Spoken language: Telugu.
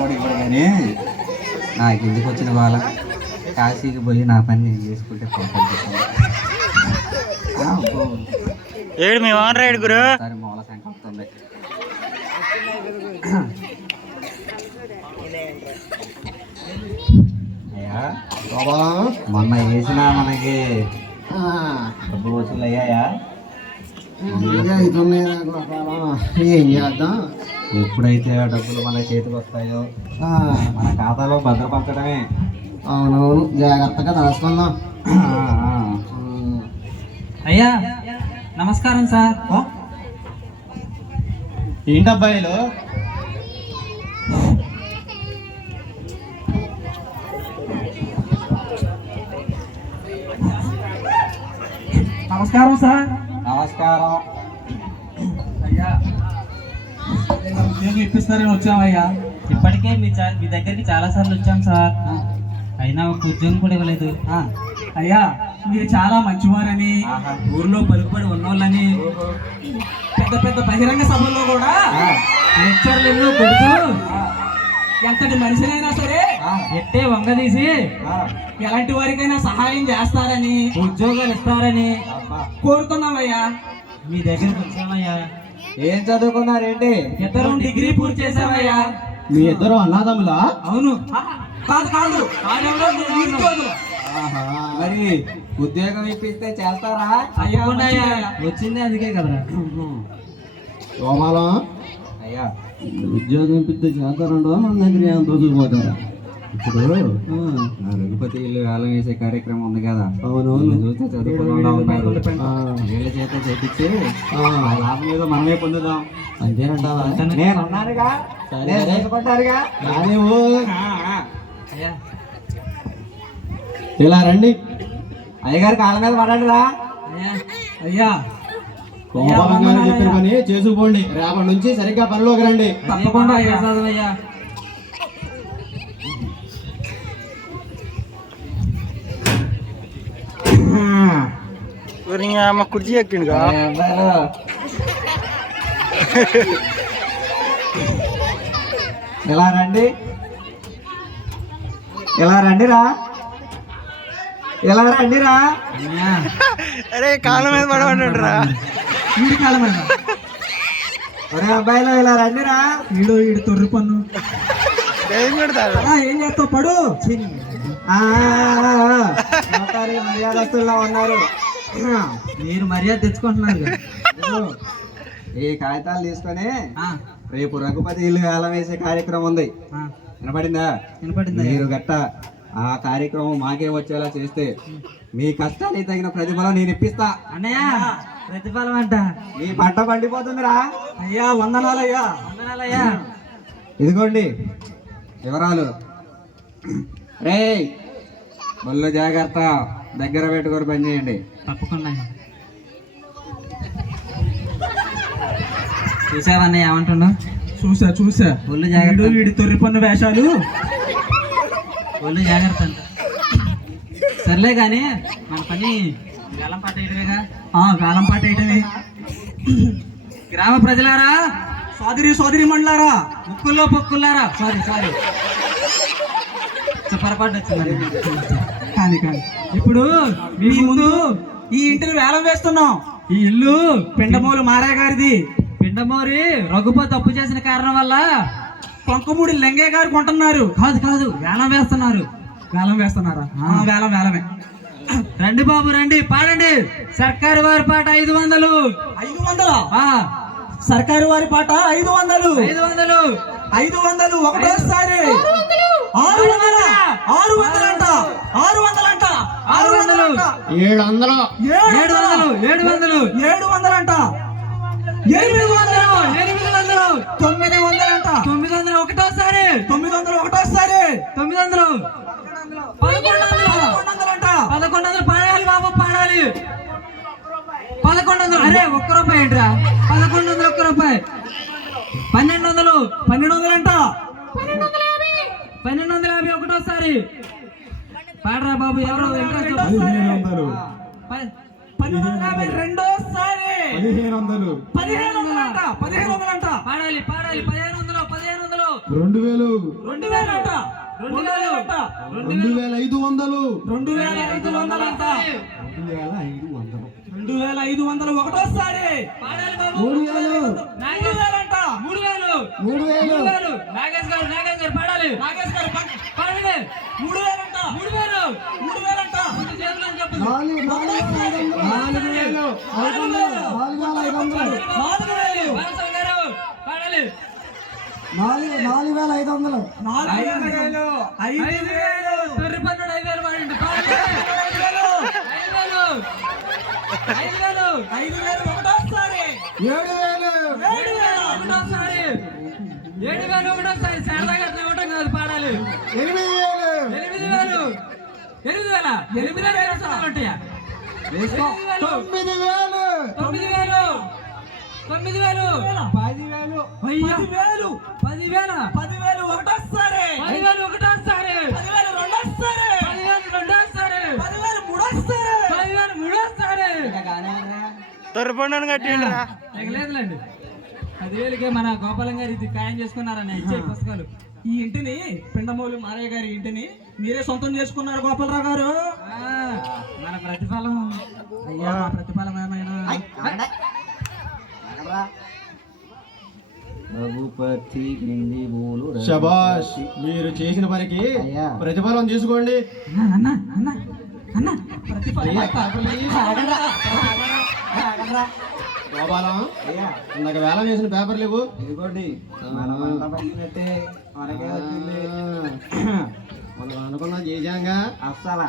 కూడా ఇప్పుడు కానీ నాకు ఎందుకు వచ్చిన వాళ్ళ కాశీకి పోయి నా పని నేను చేసుకుంటే ఏడు మీ ఓనర్ రైడ్ గురు సరే మూల సంఖ్య వస్తుంది. అయ్యా మొన్న వేసిన మనకి డబ్బు వసూలు అయ్యాయా? ఏం చేద్దాం? ఎప్పుడైతే ఆ డబ్బులు మన చేతికి వస్తాయో మన ఖాతాలో భద్రపరచడమే. అవునవును, జాగ్రత్తగా దాచుకుందాం. అయ్యా నమస్కారం సార్. ఏంటబ్బాయిలు నమస్కారం సార్. నమస్కారం అయ్యా ఉద్యోగం ఇప్పిస్తారని వచ్చామయ్యా. ఇప్పటికే మీ దగ్గరికి చాలా సార్లు వచ్చాం సార్, అయినా ఒక ఉద్యోగం కూడా ఇవ్వలేదు. అయ్యా మీరు చాలా మంచివారని, ఊర్లో పలుకుబడి ఉన్నోళ్ళని, పెద్ద పెద్ద బహిరంగ సభల్లో కూడా లెక్చర్లు ఎన్నో కొడుతూ ఎంతటి మనిషినైనా సరే ఎట్టే వంగదీసి ఎలాంటి వారికైనా సహాయం చేస్తారని, ఉద్యోగాలు ఇస్తారని కోరుతున్నామయ్యా. మీ దగ్గరికి వచ్చామయ్యా. ఏం చదువుకున్నారేంటి? ఇద్దరు డిగ్రీ పూర్తి చేసామయ్యా. మీ ఇద్దరు అన్నదమ్ములా? అవును. కాదు కాదు, మరి ఉద్యోగం ఇప్పిస్తే చేస్తారా? వచ్చింది అందుకే కదరా. సోమాలం అయ్యా ఉద్యోగం ఇప్పిస్తే చేస్తారంటో మన దగ్గర ఏం తోచుకుపోతారా? ఇప్పుడు నా రఘుపతి ఇల్లు వేలం వేసే కార్యక్రమం ఉంది కదా, అవునవును, చూస్తే చదువుకున్నా ఉన్నారు. వీళ్ళ చేత చేపించి ఆ లాభం ఏదో మనమే పొందుదాం. అంతేనంటావా? నేను ఉన్నానుగా, చేసుకుంటారుగా. ఇలా రండి. అయ్యగారి కాళ్ళ మీద పడండిరా. అయ్యా కోపాలం గారు చెప్పిన పని చేసుకుపోండి. రేపటి నుంచి సరిగ్గా పనిలోకి రండి. తప్పకుండా అయ్యా. కుర్చీ ఎక్కిండు. ఇలా రండి, ఇలా రండిరా, ఇలా రండిరా. అరే కాళ్ళ మీద పడమంటాడురా. వీడి కాళ్ళ మీద. ఒరే అబ్బాయిలో ఇలా రండిరా. వీడు తొర్రి పన్ను ఏం చేస్తావు? పడు. మర్యాదస్తుల్లో ఉన్నారు. మీరు మర్యాద తెచ్చుకుంటున్నారు. ఈ కాగితాలు తీసుకొని రేపు రఘుపతి ఇల్లు వేలం వేసే కార్యక్రమం ఉంది. వినపడిందా? వినపడింది. మీరు గట్ట ఆ కార్యక్రమం మాకే వచ్చేలా చేస్తే మీ కష్టానికి తగిన ప్రతిఫలం నేను ఇప్పిస్తా. అన్నయ్య ప్రతిఫలం అంట మీ పంట పండిపోతుందిరా. అయ్యా వందనాలయ్యా. వందనాలయ్యా. ఇదిగోండి వివరాలు. రే ఒళ్ళు జాగ్రత్త, దగ్గర పెట్టుకొని పని చేయండి. తప్పకుండా. చూసావన్నయ్య ఏమంటుండో? చూసా. ఒళ్ళు జాగ్రత్త. వీడి తొర్రి పన్ను వేషాలు. ఒళ్ళు జాగ్రత్త అంట. సర్లే కానీ మన పని వేలం పాట వేయటమేగా. వేలం పాట వేయటమే. గ్రామ ప్రజలారా, సోదరి మండలారా, ముక్కుల్లో పొక్కుల్లారా, సారీ పొరపాటు వచ్చింది. కానీ ఇప్పుడు మీ ముందు ఈ ఇంటిని వేలం వేస్తున్నాం. ఈ ఇల్లు పిండమూరి మారా గారిది. పిండమూరి రఘుపతి తప్పు చేసిన కారణం వల్ల కొంకమూడి లింగయ్య గారు కొంటున్నారు. కాదు వేలం వేస్తున్నారు. వేలం వేస్తున్నారా? వేలమే. రండి బాబు రండి, పాడండి. సర్కారు వారి పాట 500. 500? సర్కారు వారి పాట 500. 500 ఒకటోసారి. 600 అంట. 700 అంట. 900 అంట. 900 ఒకటోసారి. 900 1100 పాడాలి బాబు, పాడాలి. 1100. అరే ఒక్క రూపాయి ఏంట్రా? 1100 ఒక్క రూపాయి. 1200 అంట. 1250 ఒకటోసారి. పాడరా బాబు. ఎవరో 1500. 1550 రెండోసారి. 1500 అంట. పాడాలి. 1500. 2000 2000 అంట 2000 అంట 2500 2500 అంట 2500 ఒకటోసారి పాడాలి బాబు 3000 3000 అంట 3000 నాగేష్ గారు పాడాలి నాగేష్ గారు పాడండి 3000 అంట 3000 అంట చేతులను చెప్పు 4500 వారసల్ గారు పాడాలి 4500 తొర్రి పన్నుడు 5000 పాడండి 5000 ఒకటోసారి 7,000 ఒకటోసారి సరదాగా అట్లా ఇవ్వటం కాదు పాడాలి 8,000 ఉంటాయా 9,000 10,000 ఒకటోసారి 10,000 రెండోసారి 10,000 మూడోసారి తొర్రపండు కట్టిండ్రా లేదులేండి 10,000కే మన గోపాలం గారు ఇది ఖాయం చేసుకున్నారని ఇచ్చే పుస్తకాలు. ఈ ఇంటిని పిండమూలి మారయ్య గారి ఇంటిని మీరే సొంతం చేసుకున్నారు గోపాలరావు గారు. మన ప్రతిఫలం అయ్యా మా ప్రతిఫలం ఏమైనా రఘుపతి పిండి మూలు శబాష్ మీరు చేసిన పనికి అయ్యా. ప్రతిఫలం తీసుకోండి అన్న అన్న అన్న ప్రతిఫలం గోపాలం అయ్యా ఇందాక వేలం వేసిన పేపర్లు ఇవ్వు ఇదిగోండి మనమంతా పట్టినట్టే మనకే వచ్చింది మనం అనుకున్నా చేశాంగా అస్సలా